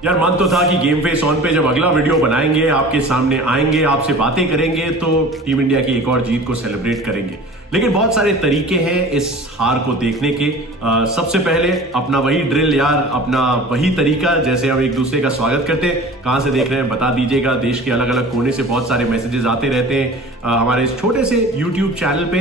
यार मन तो था कि गेम फेस ऑन पे जब अगला वीडियो बनाएंगे आपके सामने आएंगे आपसे बातें करेंगे तो टीम इंडिया की एक और जीत को सेलिब्रेट करेंगे, लेकिन बहुत सारे तरीके हैं इस हार को देखने के। सबसे पहले अपना वही ड्रिल यार, अपना वही तरीका जैसे हम एक दूसरे का स्वागत करते हैं। कहां से देख रहे हैं बता दीजिएगा। देश के अलग अलग कोने से बहुत सारे मैसेजेस आते रहते हैं हमारे इस छोटे से यूट्यूब चैनल पे,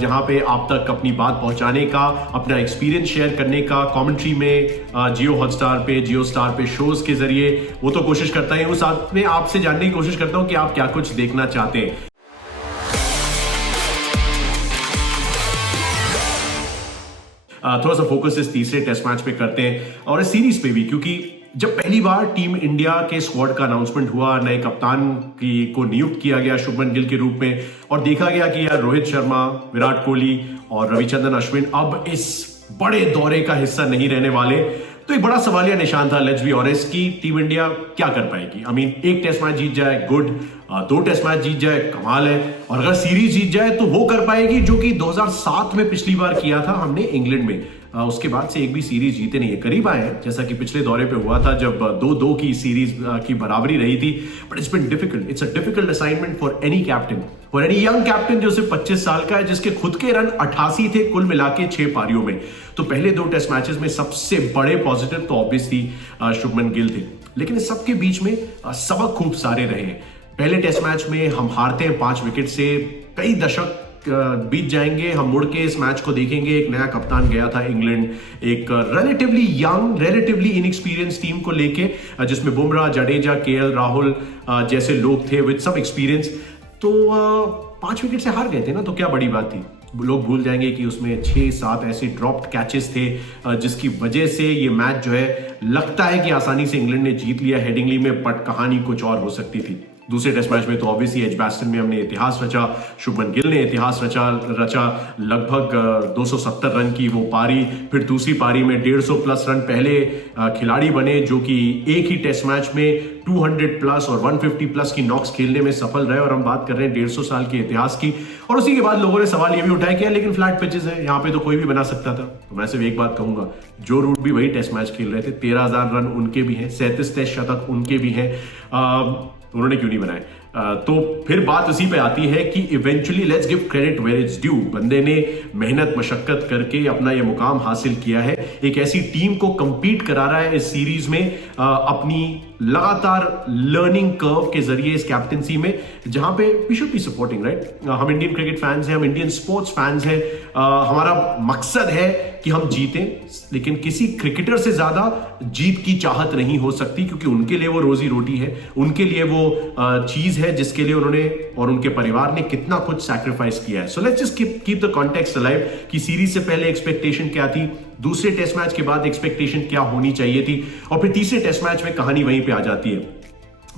जहां पे आप तक अपनी बात पहुंचाने का, अपना एक्सपीरियंस शेयर करने का, कमेंट्री में जियो हॉटस्टार पे, जियो स्टार पे शोज के जरिए वो तो कोशिश करता है। उस साथ में आपसे जानने की कोशिश करता हूं कि आप क्या कुछ देखना चाहते हैं। थोड़ा सा फोकस इस तीसरे टेस्ट मैच पे करते हैं और इस सीरीज पे भी, क्योंकि जब पहली बार टीम इंडिया के स्क्वाड का अनाउंसमेंट हुआ, नए कप्तान को नियुक्त किया गया शुभमन गिल के रूप में, और देखा गया कि यार रोहित शर्मा, विराट कोहली और रविचंद्रन अश्विन अब इस बड़े दौरे का हिस्सा नहीं रहने वाले, तो एक बड़ा सवालिया निशान था, लेट्स बी ऑनेस्ट, कि टीम इंडिया क्या कर पाएगी। आई मीन एक टेस्ट मैच जीत जाए गुड, दो टेस्ट मैच जीत जाए कमाल है, और अगर सीरीज जीत जाए तो वो कर पाएगी जो कि 2007 में पिछली बार किया था हमने इंग्लैंड में। उसके बाद से एक भी सीरीज जीते नहीं है। करीब आए हैं जैसा कि पिछले दौरे पे हुआ था जब 2-2 की सीरीज की बराबरी रही थी, but it's been difficult. It's a difficult assignment for any captain, for any young captain जो सिर्फ 25 साल का है, जिसके खुद के रन 88 थे कुल मिला के 6 पारियों में। तो पहले 2 टेस्ट मैचेस में सबसे बड़े पॉजिटिव तो ऑब्वियसली शुभमन गिल थे, लेकिन इस सबके बीच में सबक खूब सारे रहे हैं। पहले टेस्ट मैच में हम हारते हैं 5 विकेट से, कई दशक बीत जाएंगे, हम मुड़ के इस मैच को देखेंगे। एक नया कप्तान गया था इंग्लैंड, एक relatively young, relatively inexperience team को लेके, जिसमें बुमराह, जडेजा, केएल राहुल जैसे लोग थे विद सम एक्सपीरियंस। तो 5 विकेट से हार गए थे ना, तो क्या बड़ी बात थी। लोग भूल जाएंगे कि उसमें 6-7 ऐसे ड्रॉप्ड कैचेस थे जिसकी वजह से ये मैच जो है लगता है कि आसानी से इंग्लैंड ने जीत लिया हेडिंगली में, बट कहानी कुछ और हो सकती थी। दूसरे टेस्ट मैच में तो ऑब्वियसली एजबास्टन में हमने इतिहास रचा, शुभमन गिल ने इतिहास रचा लगभग 270 रन की वो पारी, फिर दूसरी पारी में 150 प्लस रन, पहले खिलाड़ी बने जो कि एक ही टेस्ट मैच में 200 प्लस और 150 प्लस की नॉक्स खेलने में सफल रहे, और हम बात कर रहे हैं 150 साल के इतिहास की। और उसी के बाद लोगों ने सवाल ये भी उठाया कि लेकिन फ्लैट पिचेस है, यहाँ पे तो कोई भी बना सकता था। तो मैं सिर्फ एक बात कहूंगा, जो रूट भी वही टेस्ट मैच खेल रहे थे, 13,000 रन उनके भी हैं, 37 टेस्ट शतक उनके भी हैं, उन्होंने क्यों नहीं बनाए। तो फिर बात उसी पे आती है कि eventually let's give credit where it's due. बंदे ने मेहनत मशक्कत करके अपना ये मुकाम हासिल किया है, एक ऐसी टीम को कंपीट करा रहा है इस सीरीज में अपनी लगातार लर्निंग कर्व के जरिए इस कैप्टेंसी में, जहां पे we should be supporting, right. हम इंडियन क्रिकेट फैंस हैं, हम इंडियन स्पोर्ट्स फैंस हैं, हमारा मकसद है कि हम जीतें, लेकिन किसी क्रिकेटर से ज्यादा जीत की चाहत नहीं हो सकती, क्योंकि उनके लिए वो रोजी रोटी है, उनके लिए वो चीज है जिसके लिए उन्होंने और उनके परिवार ने कितना कुछ सैक्रिफाइस किया है। So let's just keep the context alive कि सीरीज से पहले एक्सपेक्टेशन क्या थी, दूसरे टेस्ट मैच के बाद एक्सपेक्टेशन क्या होनी चाहिए थी, और फिर तीसरे टेस्ट मैच में कहानी वहीं पे आ जाती है।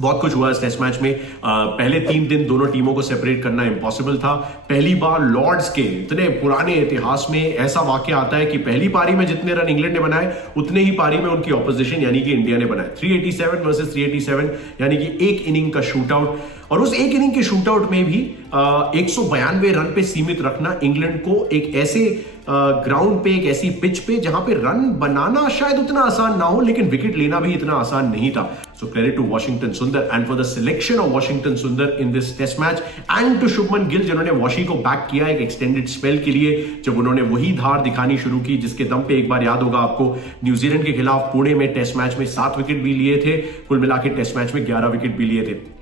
बहुत कुछ हुआ इस टेस्ट मैच में। पहले 3 दिन दोनों टीमों को सेपरेट करना इम्पॉसिबल था। पहली बार लॉर्ड्स के इतने पुराने इतिहास में ऐसा वाकया आता है कि पहली पारी में जितने रन इंग्लैंड ने बनाए उतने ही पारी में उनकी ऑपोजिशन यानी कि इंडिया ने बनाए। 387 वर्सेस 387 यानी कि एक इनिंग का शूट आउट, और उस एक इनिंग के शूट आउट में भी 192 रन पे सीमित रखना इंग्लैंड को एक ऐसे ग्राउंड पे, एक ऐसी पिच पे जहां पे रन बनाना शायद उतना आसान ना हो, लेकिन विकेट लेना भी इतना आसान नहीं था। So credit to Washington Sundar and for the selection of Washington Sundar in this test match, and to Shubman Gill जिन्होंने वॉशी को बैक किया एक एक्सटेंडेड स्पेल के लिए, जब उन्होंने वही धार दिखानी शुरू की जिसके दम पे एक बार याद होगा आपको न्यूजीलैंड के खिलाफ पुणे में टेस्ट मैच में 7 विकेट भी लिए थे, कुल मिला के टेस्ट मैच में 11 विकेट भी लिए थे।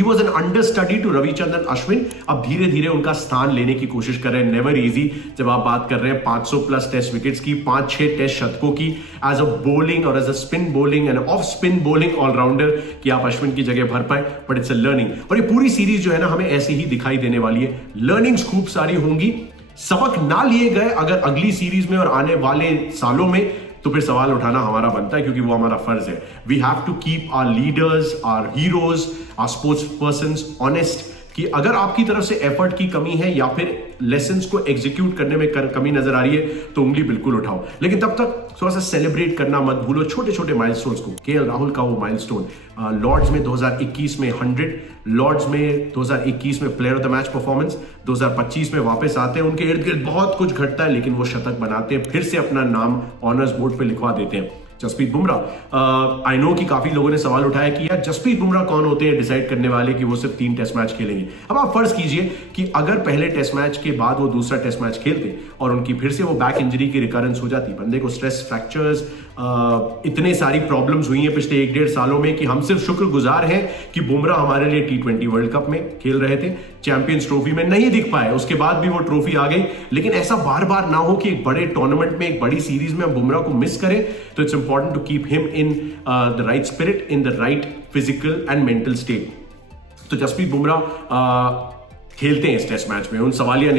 He was an understudy to Ravichandran Ashwin. अब धीरे धीरे उनका स्थान लेने की कोशिश कर रहे हैं। नेवर इजी जब आप बात कर रहे हैं 500 प्लस टेस्ट विकेट्स की, 5-6 टेस्ट शतकों की, एज अ बॉलिंग और as a spin bowling and off spin bowling allrounder, कि आप अश्विन की जगह भर पाए, बट इट्स अ लर्निंग। और ये पूरी सीरीज जो है ना हमें ऐसी ही दिखाई देने वाली है। लर्निंग्स खूब सारी होंगी, सबक ना लिए गए अगर अगली सीरीज में और आने वाले सालों में, तो फिर सवाल उठाना हमारा बनता है, क्योंकि वो हमारा फर्ज है। We have to keep our leaders, our heroes, our sports persons honest, कि अगर आपकी तरफ से एफर्ट की कमी है या फिर लेसन्स को एग्जीक्यूट करने में कमी नजर आ रही है तो उंगली बिल्कुल उठाओ, लेकिन तब तक थोड़ा सा सेलिब्रेट करना मत भूलो छोटे छोटे माइलस्टोन्स को। केएल राहुल का वो माइलस्टोन लॉर्ड्स में 2021 में 100, लॉर्ड्स में 2021 में player of the match performance, 2025 में वापस आते हैं, उनके इर्द गिर्द बहुत कुछ घटता है, लेकिन वो शतक बनाते हैं, फिर से अपना नाम ऑनर्स बोर्ड पे लिखवा देते हैं। जसप्रीत बुमराह। आई नो कि काफी लोगों ने सवाल उठाया कि यार जसप्रीत बुमराह कौन होते हैं डिसाइड करने वाले कि वो सिर्फ 3 टेस्ट मैच खेलेंगे। अब आप फर्ज कीजिए कि अगर पहले टेस्ट मैच के बाद वो दूसरा टेस्ट मैच खेलते और उनकी फिर से वो बैक इंजरी की रिकरेंस हो जाती, बंदे को स्ट्रेस फ्रैक्चर्स इतने सारी प्रॉब्लम्स हुई हैं पिछले 1-1.5 सालों में कि हम सिर्फ शुक्रगुजार हैं कि बुमराह हमारे लिए T20 वर्ल्ड कप में खेल रहे थे, चैंपियंस ट्रॉफी में नहीं दिख पाए, उसके बाद भी वो ट्रॉफी आ गई। लेकिन ऐसा बार बार ना हो कि एक बड़े टूर्नामेंट में, एक बड़ी सीरीज में हम बुमराह को मिस करें। तो it's important to keep him in the right spirit, in the right physical and mental state. तो जसप्रीत बुमराह खेलते हैं इस टेस्ट मैच में उन सवालिया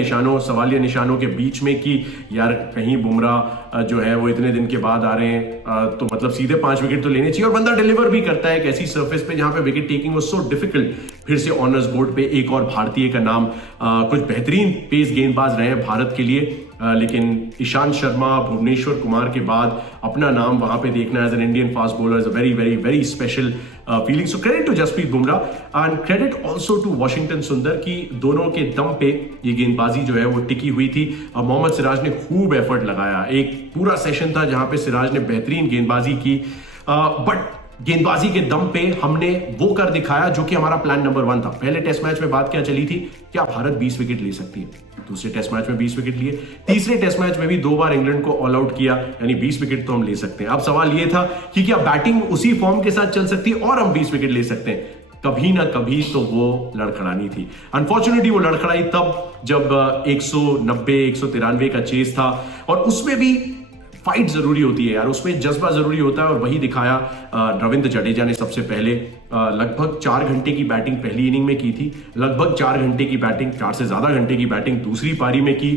निशानों के बीच में कि यार कहीं बुमराह जो है वो इतने दिन के बाद आ रहे हैं, तो मतलब सीधे 5 विकेट तो लेने चाहिए। और बंदा डिलीवर भी करता है एक ऐसी सरफेस पे जहां पे wicket taking was so difficult. फिर से ऑनर्स बोर्ड पे एक और भारतीय का नाम, कुछ बेहतरीन पेस गेंदबाज रहे हैं भारत के लिए, लेकिन ईशांत शर्मा, भुवनेश्वर कुमार के बाद अपना नाम वहां पे देखना as an Indian fast bowler is a very very very special feeling. So credit to Jasprit Bumrah and credit also to Washington Sundar की दोनों के दम पे ये गेंदबाजी जो है वो टिकी हुई थी। मोहम्मद सिराज ने खूब एफर्ट लगाया, एक पूरा सेशन था जहां पे सिराज ने बेहतरीन गेंदबाजी की, बट गेंदबाजी के दम पे हमने वो कर दिखाया जो कि हमारा प्लान नंबर 1 था। पहले टेस्ट मैच में बात क्या चली थी, क्या भारत 20 विकेट ले सकती है, दूसरे टेस्ट मैच में 20 विकेट लिए, तीसरे टेस्ट मैच में भी 2 बार इंग्लैंड को ऑल आउट किया, यानी 20 विकेट तो हम ले सकते हैं। अब सवाल ये था कि क्या बैटिंग उसी फॉर्म के साथ चल सकती है और हम 20 विकेट ले सकते हैं। कभी ना कभी तो वो लड़खड़ानी थी। अनफॉर्चुनेटली वो लड़खड़ाई तब जब 190 193 का चेस था, और उसमें भी फाइट जरूरी होती है यार, उसमें जज्बा जरूरी होता है, और वही दिखाया रविंद्र जडेजा ने सबसे पहले। लगभग 4 घंटे की बैटिंग पहली इनिंग में की थी, लगभग 4 घंटे की बैटिंग, 4 से ज्यादा घंटे की बैटिंग दूसरी पारी में की।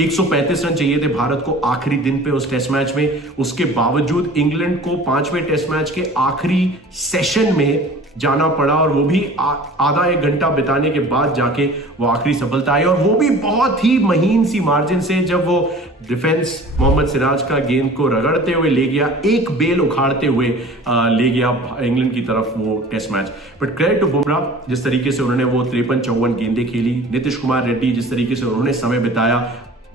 135 रन चाहिए थे भारत को आखिरी दिन पे उस टेस्ट मैच में, उसके बावजूद इंग्लैंड को 5वें टेस्ट मैच के आखिरी सेशन में जाना पड़ा, और वो भी आधा 1 घंटा बिताने के बाद जाके वो आखिरी सफलता आई, और वो भी बहुत ही महीन सी मार्जिन से, जब वो डिफेंस मोहम्मद सिराज का गेंद को रगड़ते हुए ले गया, एक बेल उखाड़ते हुए ले गया इंग्लैंड की तरफ वो test match. But credit to Bumrah, जिस तरीके से उन्होंने वो 53-54 गेंदें खेली, नीतीश कुमार रेड्डी जिस तरीके से उन्होंने समय बिताया,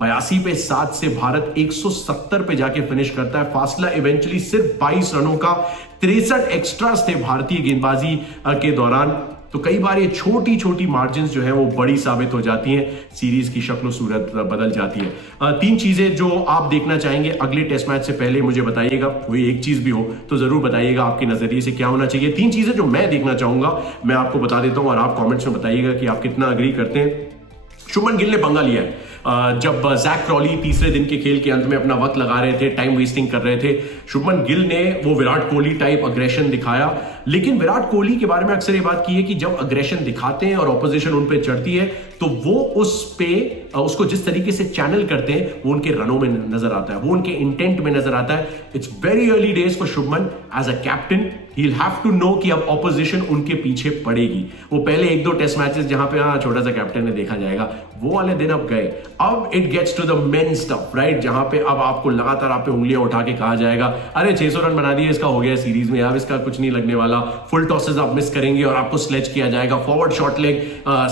82 पे 7 से भारत 170 पे जाके फिनिश करता है। फासला इवेंचुअली सिर्फ 22 रनों का, 63 एक्स्ट्रास थे भारतीय गेंदबाजी के दौरान। तो कई बार ये छोटी छोटी मार्जिन जो है वो बड़ी साबित हो जाती हैं, सीरीज की शक्ल सूरत बदल जाती है। 3 चीजें जो आप देखना चाहेंगे अगले टेस्ट मैच से पहले, मुझे बताइएगा, कोई एक चीज भी हो तो जरूर बताइएगा आपके नजरिए से क्या होना चाहिए। 3 चीजें जो मैं देखना चाहूंगा मैं आपको बता देता हूं, और आप कॉमेंट्स में बताइएगा कि आप कितना अग्री करते हैं। शुभमन गिल ने पंगा लिया है। जब जैक क्रॉली तीसरे दिन के खेल के अंत में अपना वक्त लगा रहे थे, टाइम वेस्टिंग कर रहे थे, शुभमन गिल ने वो विराट कोहली टाइप अग्रेशन दिखाया। लेकिन विराट कोहली के बारे में अक्सर ये बात की है कि जब अग्रेशन दिखाते हैं और ऑपोजिशन उन पे चढ़ती है तो वो उसको जिस तरीके से चैनल करते हैं वो उनके रनों में नजर आता है, वो उनके इंटेंट में नजर आता है। It's very early days for Shubman as a captain, he will have to know कि अब ऑपोजिशन उनके पीछे पड़ेगी। वो पहले 1-2 टेस्ट मैचेस जहां पे छोटा सा कैप्टन ने देखा जाएगा, वो वाले दिन अब गए। अब it gets to the main stuff, right, जहां पे अब आपको लगातार आप पे उंगलियां उठा के कहा जाएगा, अरे 600 रन बना दिए, इसका हो गया सीरीज में, अब इसका कुछ नहीं लगने वाला। फुल टॉसेस आप मिस करेंगे और आपको स्लेज किया जाएगा, फॉरवर्ड शॉर्ट लेग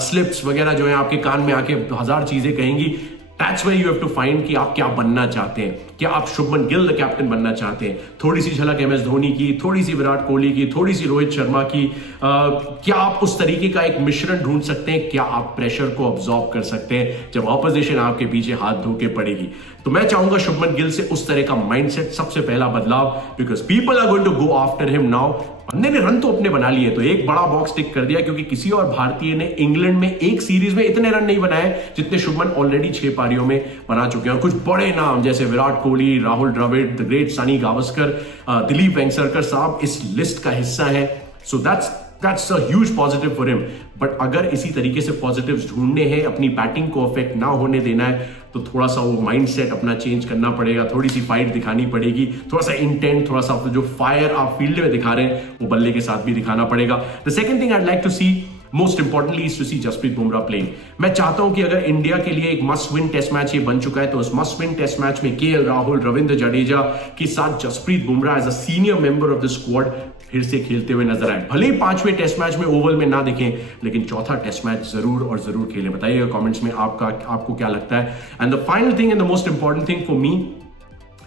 स्लिप्स वगैरह जो है आपके कान में आके 1000 चीजें कहेंगी। That's where you have to find कि आप क्या बनना चाहते हैं। क्या आप शुभमन गिल द कैप्टन बनना चाहते हैं? थोड़ी सी झलक MS धोनी की, थोड़ी सी विराट कोहली की, थोड़ी सी रोहित शर्मा की, क्या आप उस तरीके का एक मिश्रण ढूंढ सकते हैं? क्या आप प्रेशर को ऑब्जॉर्व कर सकते हैं जब ऑपोजिशन आपके पीछे हाथ धो के पड़ेगी? तो मैं चाहूंगा शुभमन गिल से उस तरह का माइंडसेट, सबसे पहला बदलाव, because people are going to go after him now. बंदे ने रन तो अपने बना लिए, तो एक बड़ा बॉक्स टिक कर दिया, क्योंकि किसी और भारतीय ने इंग्लैंड में एक सीरीज में इतने रन नहीं बनाए जितने शुभमन ऑलरेडी 6 पारियों में बना चुके हैं। कुछ बड़े नाम जैसे विराट कोहली, राहुल द्रविड़, द ग्रेट सनी गावस्कर, दिलीप वेंगसरकर साहब इस लिस्ट का हिस्सा है। So that's a huge positive for him. But अगर इसी तरीके से पॉजिटिव्स ढूंढने हैं, अपनी बैटिंग को अफेक्ट ना होने देना है, तो थोड़ा सा वो माइंडसेट अपना चेंज करना पड़ेगा, थोड़ी सी फाइट दिखानी पड़ेगी, थोड़ा सा इंटेंट, थोड़ा सा जो फायर आप फील्ड में दिखा रहे हैं वो बल्ले के साथ भी दिखाना पड़ेगा। The second thing I like to see most importantly is to see Jasprit Bumrah playing. मैं चाहता हूं कि अगर इंडिया के लिए एक मस्ट विन टेस्ट मैच ये बन चुका है, तो उस मस्ट विन टेस्ट मैच में KL राहुल, रविंद्र जडेजा के साथ Jasprit Bumrah as a senior member of the squad फिर से खेलते हुए नजर आए। भले ही 5वें टेस्ट मैच में ओवल में ना दिखें, लेकिन चौथा टेस्ट मैच जरूर और जरूर खेलें। बताइएगा कमेंट्स में आपको क्या लगता है। And the final thing and the most important thing for me,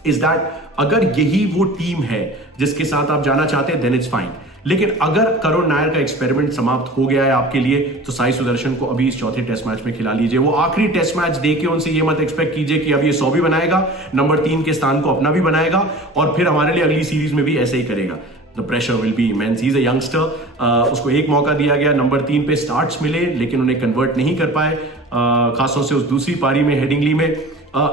is that अगर यही वो टीम है जिसके साथ आप जाना चाहते हैं, देन इट्स फाइन। लेकिन अगर करुण नायर का एक्सपेरिमेंट समाप्त हो गया है आपके लिए, तो साई सुदर्शन को अभी इस चौथे टेस्ट मैच में खिला लीजिए। वो आखिरी टेस्ट मैच देके उनसे ये मत एक्सपेक्ट कीजिए कि अब ये 100 भी बनाएगा, नंबर 3 के स्थान को अपना भी बनाएगा और फिर हमारे लिए अगली सीरीज में भी ऐसे ही करेगा। The pressure will be immense. He is a youngster, उसको एक मौका दिया गया, नंबर 3 पे स्टार्ट्स मिले लेकिन उन्हें कन्वर्ट नहीं कर पाए, खासतौर से उस दूसरी पारी में हेडिंगली में।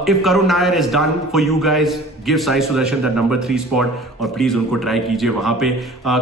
If Karun Nair is done for you guys, give Sai Sudarshan that number 3 spot और प्लीज उनको ट्राई कीजिए वहां पे।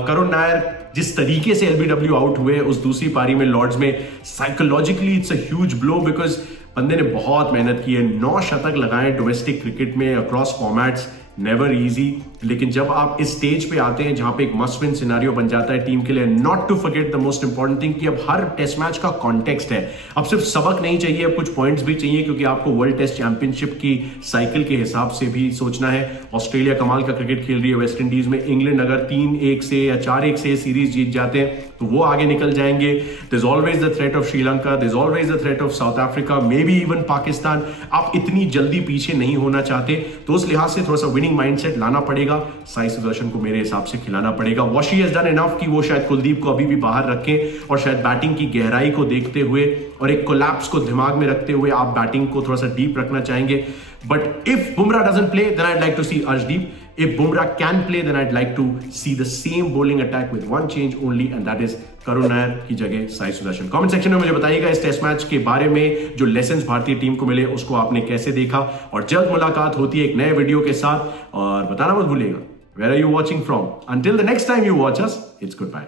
करुण नायर जिस तरीके से एलबीडब्ल्यू आउट हुए उस दूसरी पारी में लॉर्ड्स में, psychologically it's a huge blow, because बंदे ने बहुत मेहनत की है, 9 शतक लगाए डोमेस्टिक क्रिकेट में अक्रॉस फॉर्मेट्स, नेवर इजी। लेकिन जब आप इस स्टेज पे आते हैं जहां पे एक मस्ट विन सिनेरियो बन जाता है टीम के लिए, not to forget the most important thing कि अब हर टेस्ट मैच का कॉन्टेक्स्ट है। अब सिर्फ सबक नहीं चाहिए, अब कुछ पॉइंट्स भी चाहिए, क्योंकि आपको वर्ल्ड टेस्ट चैंपियनशिप की साइकिल के हिसाब से भी सोचना है। ऑस्ट्रेलिया कमाल का क्रिकेट खेल रही है वेस्ट इंडीज में, इंग्लैंड अगर 3-1 से या 4-1 से सीरीज जीत जाते हैं तो वो आगे निकल जाएंगे। There is always the threat of Sri Lanka, there is always the threat of South Africa, maybe even Pakistan. आप इतनी जल्दी पीछे नहीं होना चाहते, तो उस लिहाज से थोड़ा सा विनिंग माइंडसेट लाना पड़ेगा। साई सुदर्शन को मेरे हिसाब से खिलाना पड़ेगा। वॉशी हैज डन इनफ कि वो शायद कुलदीप को अभी भी बाहर रखें और शायद बैटिंग की गहराई को देखते हुए और एक कोलैप्स को दिमाग में रखते हुए आप बैटिंग को थोड़ा सा डीप रखना चाहेंगे। But if Bumrah doesn't play, then I'd like to see Arshdeep. If Bumrah can play, then I'd like to see the same bowling attack with one change only, and that is Karun Nair की जगह Sai Sudarshan. Comment section में मुझे बताइएगा इस test match के बारे में, जो लेसन्स भारतीय टीम को मिले उसको आपने कैसे देखा। और जल्द मुलाकात होती है एक नए वीडियो के साथ, और बताना मत भूलिएगा where are you watching from. Until the next time you watch us, it's goodbye.